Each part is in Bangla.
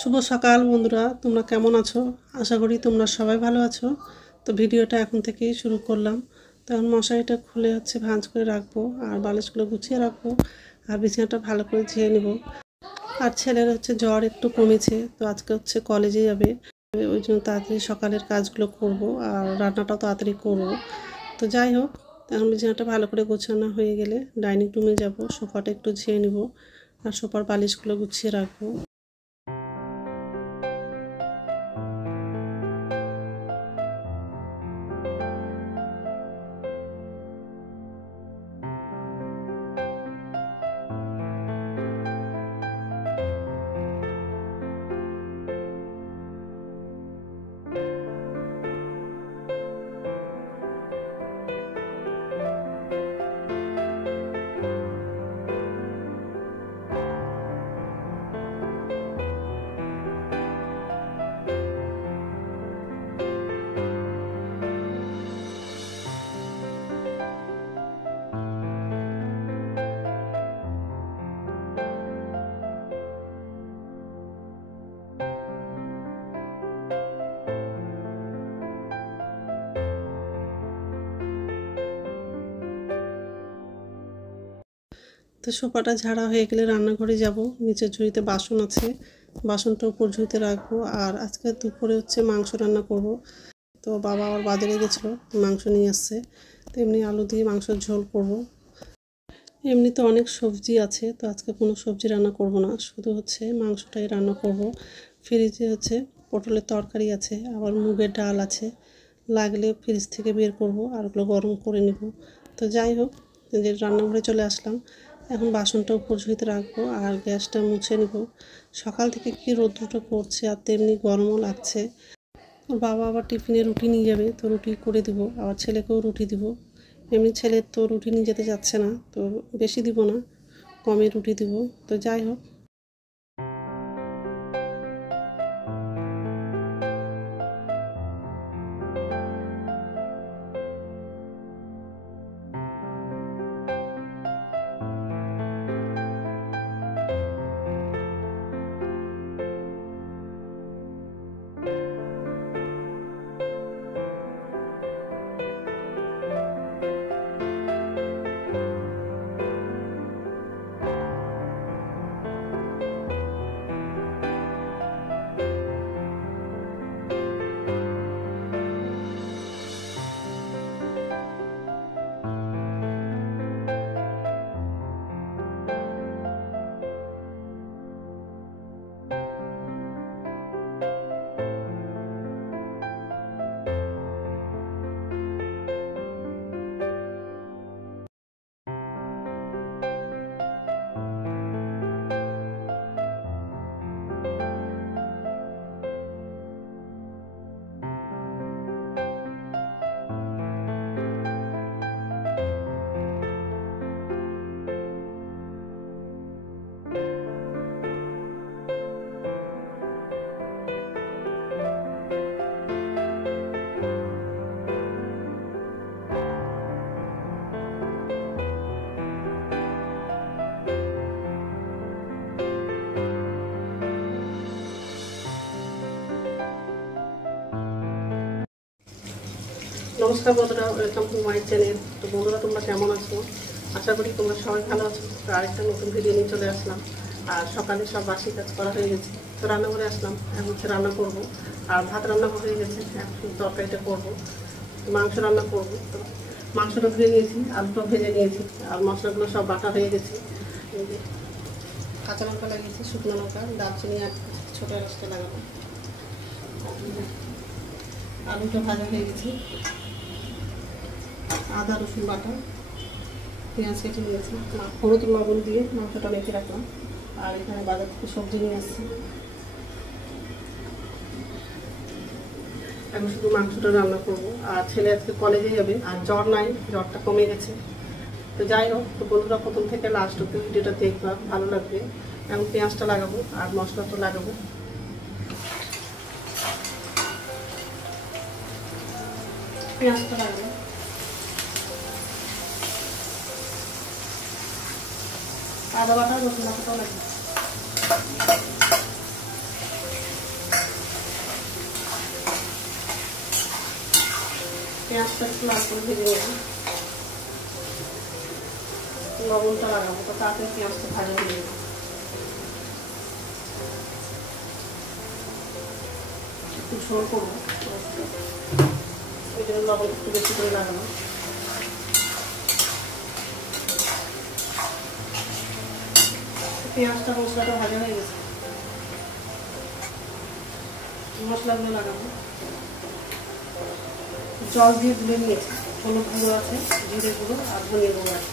শুভ সকাল বন্ধুরা, তোমরা কেমন আছো? আশা করি তোমরা সবাই ভালো আছো। তো ভিডিওটা এখন থেকেই শুরু করলাম। তো এখন মশারিটা খুলে ভাঁজ করে রাখবো, আর বালিশগুলো গুছিয়ে রাখবো, আর বিছানাটা ভালো করে ঝেড়ে নেব। আর ছেলের জ্বর একটু কমেছে, তো আজকে কলেজে যাবে, ওই জন্য তাড়াতাড়ি সকালের কাজগুলো করব, আর রান্নাটাও তাড়াতাড়ি করব। তো যাই হোক, এখন বিছানাটা ভালো করে গোছানো হয়ে গেলে ডাইনিং রুমে যাব, সোফাটা একটু ঝেড়ে নেব, আর সোফার বালিশগুলো গুছিয়ে রাখবো। তো সোফাটা ঝাড়া হয়ে গেলে রান্নাঘরে যাব। নিচের ঝুড়িতে বাসন আছে, বাসনটা উপর ঝুড়িতে রাখবো। আর আজকে দুপুরে মাংস রান্না করব। তো বাবা আবার বাজারে গেছিলো, মাংস নিয়ে আসছে। তো এমনি আলু দিয়ে মাংসের ঝোল করব। এমনিতে অনেক সবজি আছে, তো আজকে কোনো সবজি রান্না করব না, শুধু মাংসটাই রান্না করব। ফ্রিজে পটলের তরকারি আছে, আবার মুগের ডাল আছে, লাগলে ফ্রিজ থেকে বের করব আর ওগুলো গরম করে নেব। তো যাই হোক, যে রান্নাঘরে চলে আসলাম। এখন বাসনটা উপর ঝুড়িতে রাখবো, আর গ্যাসটা মুছে নেব। সকাল থেকে কি রৌদ্রটা পড়ছে, আর তেমনি গরমও লাগছে। ওর বাবা আবার টিফিনে রুটি নিয়ে যাবে, তো রুটি করে দিব, আবার ছেলেকেও রুটি দিব। এমনি ছেলের তো রুটি নিয়ে যেতে যাচ্ছে না, তো বেশি দিব না, কমই রুটি দিব। তো যাই হোক, নমস্কার বন্ধুরা, ওয়েলকাম টু মাই চ্যানেল। তো বন্ধুরা, তোমরা কেমন আছো? আশা করি তোমরা সবাই ভালো আছো। তো আরেকটা নতুন ভিডিও নিয়ে চলে আসলাম। আর সকালে সব বাসি কাজ করা হয়ে গেছে, তো রান্নাঘরে আসলাম। এখন রান্না করব, আর ভাত রান্না হয়ে গেছে, এখন তরকারিটা করব, মাংস রান্না করব। তো মাংসটা ধুয়ে নিয়েছি, আলুটা ভেজে নিয়েছি, আর মশলাগুলো সব বাটা হয়ে গেছে। কাঁচা লঙ্কা লাগিয়েছি, শুকনো লঙ্কা, দারচিনি আর ছোটো এলাচটা লাগাবো। আলুটা ভাজা হয়ে গেছে, আদা রসুন বাটা, পেঁয়াজ কেটে নিয়েছি, হলুদ লবণ দিয়ে মাংসটা মেখে রাখলাম। আর এখানে বাজার থেকে সবজি নিয়ে আসছি। এখন শুধু মাংসটা রান্না করবো। আর ছেলে আজকে কলেজে যাবে, আর জ্বর নাই, জ্বরটা কমে গেছে। তো যাই হোক, তো বন্ধুরা প্রথম থেকে লাস্ট অব্দি ভিডিওটা দেখবা, ভালো লাগবে। এখন পেঁয়াজটা লাগাবো আর মশলাটা লাগাবো। পেঁয়াজটা লাগাবো, আদা বাটা রসুন বাটাটাও লাগবে। পেঁয়াজটা একটু লাল করে ভেজে নেব, লবণটা লাগাবো তো তাড়াতাড়ি পেঁয়াজটা ভাজা হয়ে যাবে। একটু ঝোল করবো, ওই জন্য লবণ একটু বেশি করে লাগানো। পেঁয়াজটা মশলাটা ভাজা হয়ে গেছে, মশলাগুলো লাগাবো। জল দিয়ে ধুয়ে নিয়েছি, হলুদ গুঁড়ো আছে, জিরে গুঁড়ো আর ধনিয়া গুঁড়ো আছে,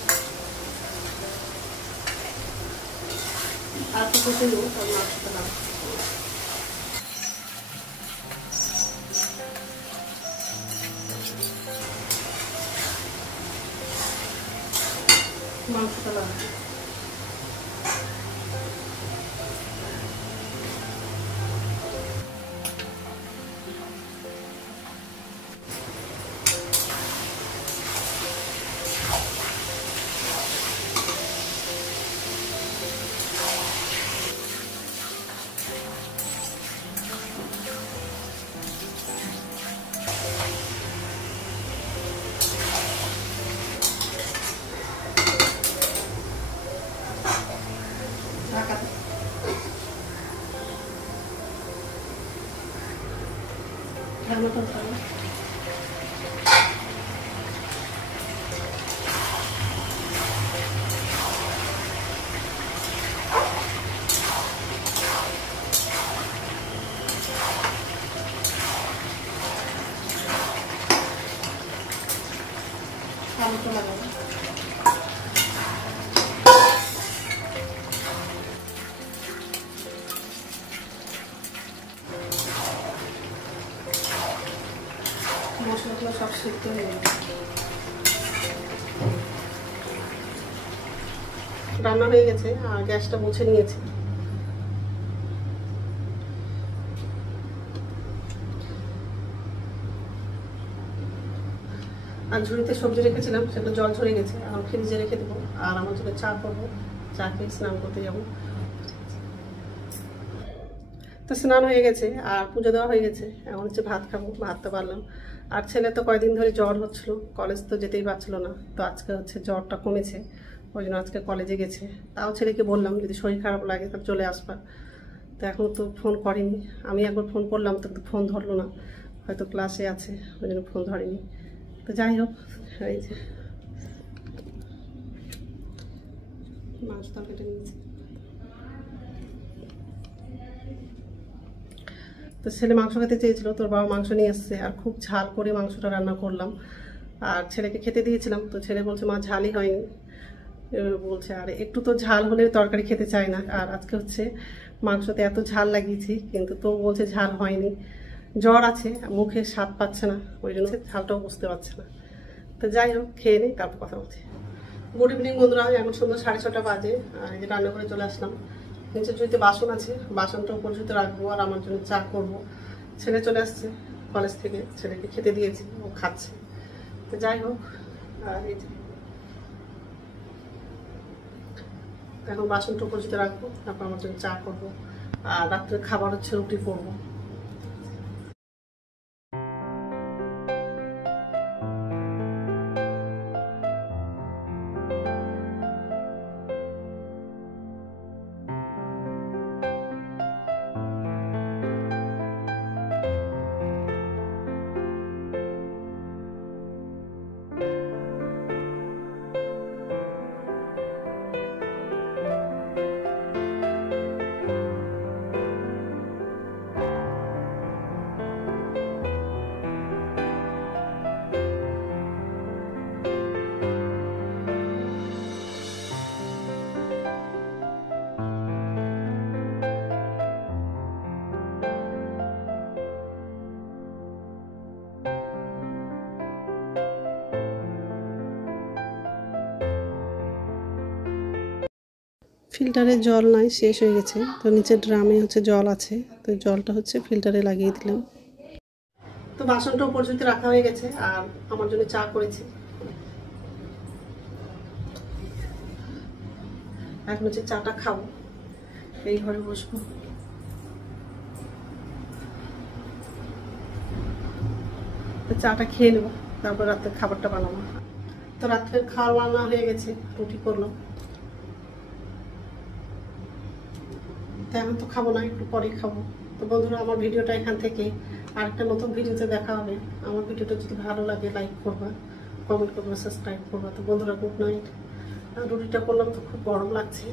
আর তো কষে নেবো। তার মাছটা লাগাবো, মাংসটা লাগাবো। ঢাকনাটা উঠাবো। আলুটা লাগাবো। মশলাগুলো সব সিদ্ধ হয়ে যাবে। রান্না হয়ে গেছে আর গ্যাসটা মুছে নিয়েছি। আর ঝুড়িতে সবজি রেখেছিলাম, সেটা জল ঝরে গেছে, এখন ফ্রিজে রেখে দেবো। আর আমার জন্য চা করবো, চা খেয়ে স্নান করতে যাবো। তো স্নান হয়ে গেছে আর পুজো দেওয়া হয়ে গেছে, এখন হচ্ছে ভাত খাবো। ভাতটা পারলাম। আর ছেলে তো কয়দিন ধরে জ্বর হচ্ছিল, কলেজ তো যেতেই পারছিল না। তো আজকে হচ্ছে জ্বরটা কমেছে, ওই জন্য আজকে কলেজে গেছে। তাও ছেলেকে বললাম যদি শরীর খারাপ লাগে তাহলে চলে আসবা। তো এখন তো ফোন করেনি, আমি একবার ফোন করলাম তো ফোন ধরলো না, হয়তো ক্লাসে আছে, ওই জন্য ফোন ধরেনি। তো যাই হোক, এই যে মাছ তরকারিটা নিয়েছি। তো ছেলে মাংস খেতে চেয়েছিল, তোর বাবা মাংস নিয়ে এসছে আর খুব ঝাল করে মাংসটা রান্না করলাম। আর ছেলেকে খেতে দিয়েছিলাম, তো ছেলে বলছে মা ঝালই হয়নি বলছে। আর একটু তো ঝাল হলে তরকারি খেতে চায় না। আর আজকে হচ্ছে মাংসতে এত ঝাল লাগিয়েছি, কিন্তু তো বলছে ঝাল হয়নি। জ্বর আছে, মুখে স্বাদ পাচ্ছে না, ওই জন্য ঝালটাও বুঝতে পারছে না। তো যাই হোক, খেয়ে নিই, তারপর কথা বলছি। গুড ইভিনিং বন্ধুরা, এখন সন্ধ্যা 6:30 বাজে। আর এই যে রান্না করে চলে আসলাম। নিচের ঝুড়িতে বাসন আছে, বাসনটা উপর ঝুড়িতে রাখবো আর আমার জন্য চা করবো। ছেলে চলে আসছে কলেজ থেকে, ছেলেকে খেতে দিয়েছি, ও খাচ্ছে। তো যাই হোক, আর এই যে এখন বাসনটা উপর ঝুড়িতে রাখবো, তারপর আমার জন্য চা করবো। আর রাত্রে খাবার হচ্ছে রুটি করবো। ফিল্টারে জল নাই, শেষ হয়ে গেছে। তো নিচের ড্রামে হচ্ছে জল আছে, তো জলটা হচ্ছে ফিল্টারে লাগিয়ে দিলাম। তো বাসনটা উপর ঝুড়িতে রাখা হয়ে গেছে আর আমার জন্য চা করেছি। এখন হচ্ছে চাটা খাবো, এই ঘরে বসবো। তো চাটা খেয়ে নেবো। তারপর রাত্রে খাবারটা বানাবো। তো রাত্রের খাওয়ার বানানো হয়ে গেছে, রুটি করলাম। তো এখন তো খাবো না, একটু পরেই খাবো। তো বন্ধুরা, আমার ভিডিওটা এখান থেকে আরেকটা নতুন ভিডিওতে দেখা হবে। আমার ভিডিওটা যদি ভালো লাগে লাইক করবা, কমেন্ট করবা, সাবস্ক্রাইব করবা। তো বন্ধুরা, গুড নাইট। রুটিটা করলাম তো খুব গরম লাগছে।